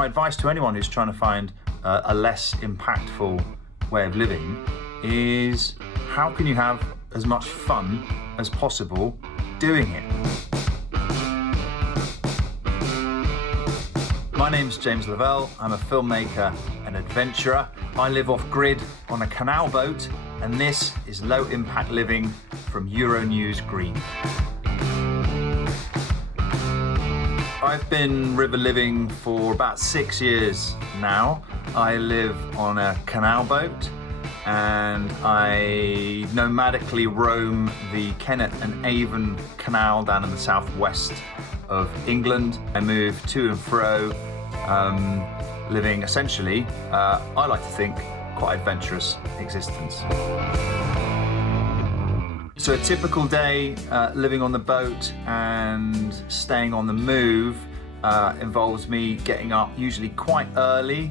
My advice to anyone who's trying to find a less impactful way of living is, how can you have as much fun as possible doing it? My name's James Levelle. I'm a filmmaker and adventurer. I live off-grid on a canal boat, and this is Low Impact Living from Euronews Green. I've been river living for about 6 years now. I live on a canal boat, and I nomadically roam the Kennet and Avon Canal down in the southwest of England. I move to and fro, living essentially, I like to think, quite adventurous existence. So a typical day living on the boat and staying on the move involves me getting up usually quite early.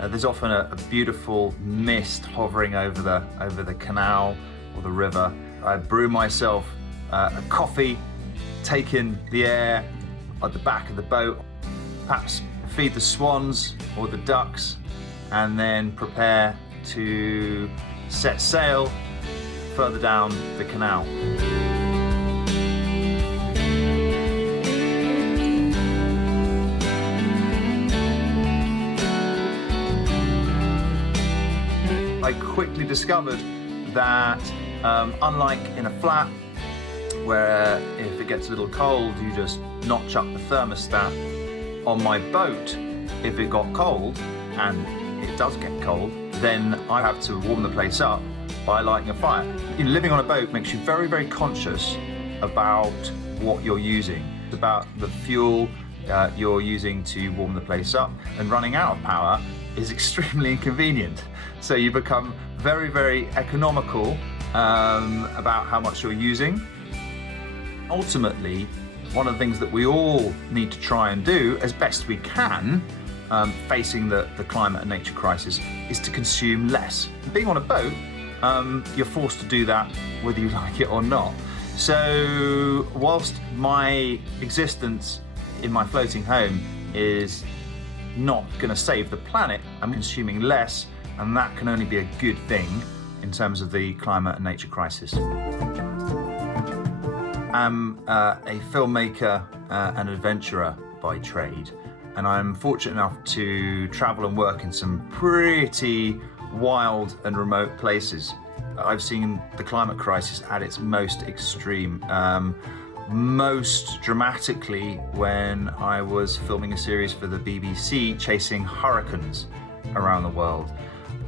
There's often a beautiful mist hovering over the canal or the river. I brew myself a coffee, take in the air at the back of the boat, perhaps feed the swans or the ducks, and then prepare to set sail further down the canal. I quickly discovered that unlike in a flat, where if it gets a little cold you just notch up the thermostat, on my boat, if it got cold, and it does get cold, then I have to warm the place up by lighting a fire. Living on a boat makes you very, very conscious about what you're using, about the fuel you're using to warm the place up, and running out of power is extremely inconvenient. So you become very, very economical about how much you're using. Ultimately, one of the things that we all need to try and do as best we can, facing the climate and nature crisis, is to consume less. Being on a boat, you're forced to do that whether you like it or not. So whilst my existence in my floating home is not going to save the planet, I'm consuming less, and that can only be a good thing in terms of the climate and nature crisis. I'm a filmmaker and adventurer by trade, and I'm fortunate enough to travel and work in some pretty wild and remote places. I've seen the climate crisis at its most extreme, most dramatically when I was filming a series for the BBC chasing hurricanes around the world,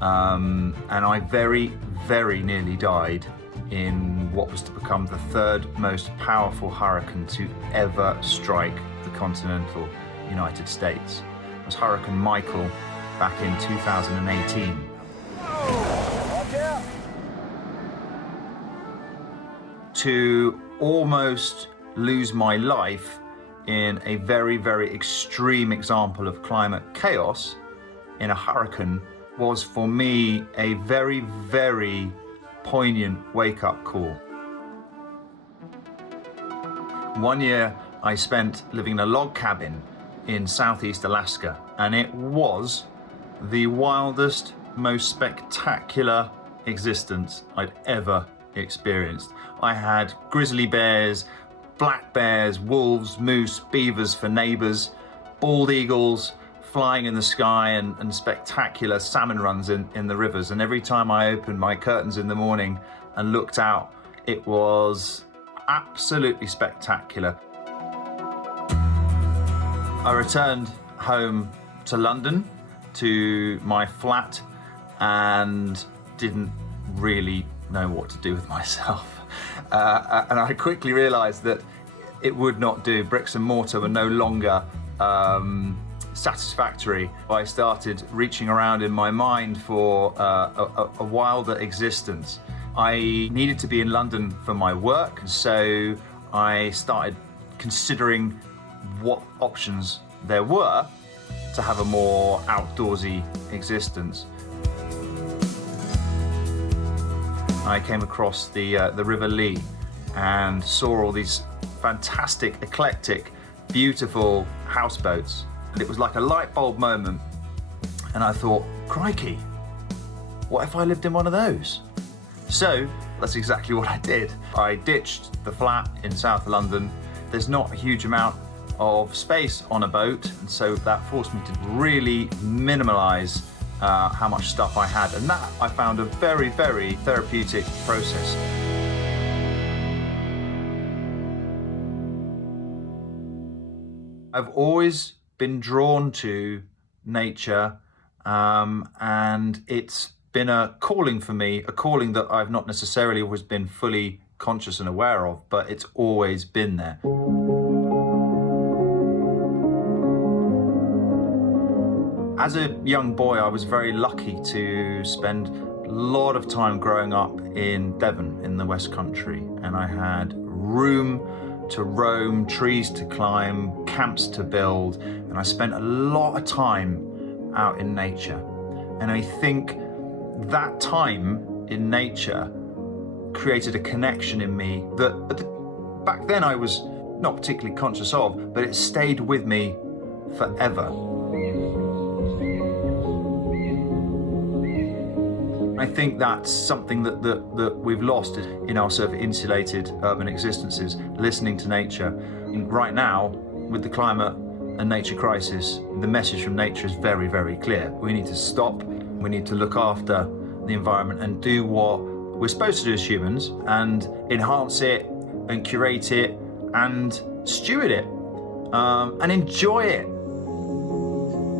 and I very, very nearly died in what was to become the third most powerful hurricane to ever strike the continental United States. It was Hurricane Michael back in 2018. To almost lose my life in a very, very extreme example of climate chaos in a hurricane was for me a very, very poignant wake-up call. One year I spent living in a log cabin in southeast Alaska, and it was the wildest, most spectacular existence I'd ever experienced. I had grizzly bears, black bears, wolves, moose, beavers for neighbors, bald eagles flying in the sky, and spectacular salmon runs in the rivers. And every time I opened my curtains in the morning and looked out, it was absolutely spectacular. I returned home to London, to my flat, and didn't really know what to do with myself. And I quickly realized that it would not do. Bricks and mortar were no longer satisfactory. I started reaching around in my mind for a wilder existence. I needed to be in London for my work, so I started considering what options there were to have a more outdoorsy existence. I came across the River Lee and saw all these fantastic, eclectic, beautiful houseboats It was like a light bulb moment, and I thought, crikey, what if I lived in one of those? So that's exactly what I did. I ditched the flat in South London. There's not a huge amount of space on a boat, and so that forced me to really minimalize how much stuff I had, and that I found a very, very therapeutic process. I've always been drawn to nature, and it's been a calling for me, a calling that I've not necessarily always been fully conscious and aware of, but it's always been there. As a young boy, I was very lucky to spend a lot of time growing up in Devon in the West Country, and I had room to roam, trees to climb, camps to build, and I spent a lot of time out in nature. And I think that time in nature created a connection in me that back then I was not particularly conscious of, but it stayed with me forever. I think that's something that we've lost in our sort of insulated urban existences, listening to nature. And right now, with the climate and nature crisis, the message from nature is very, very clear. We need to stop, we need to look after the environment and do what we're supposed to do as humans, and enhance it and curate it and steward it and enjoy it.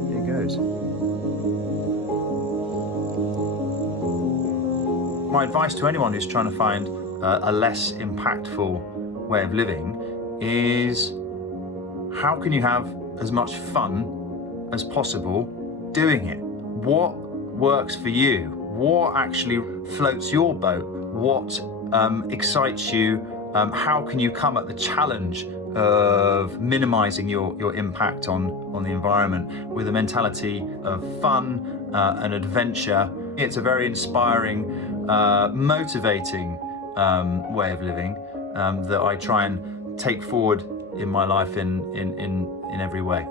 Here it goes. My advice to anyone who's trying to find a less impactful way of living is, how can you have as much fun as possible doing it? What works for you? What actually floats your boat? What excites you? How can you come at the challenge of minimizing your impact on the environment with a mentality of fun and adventure? It's a very inspiring, motivating way of living that I try and take forward in my life in every way.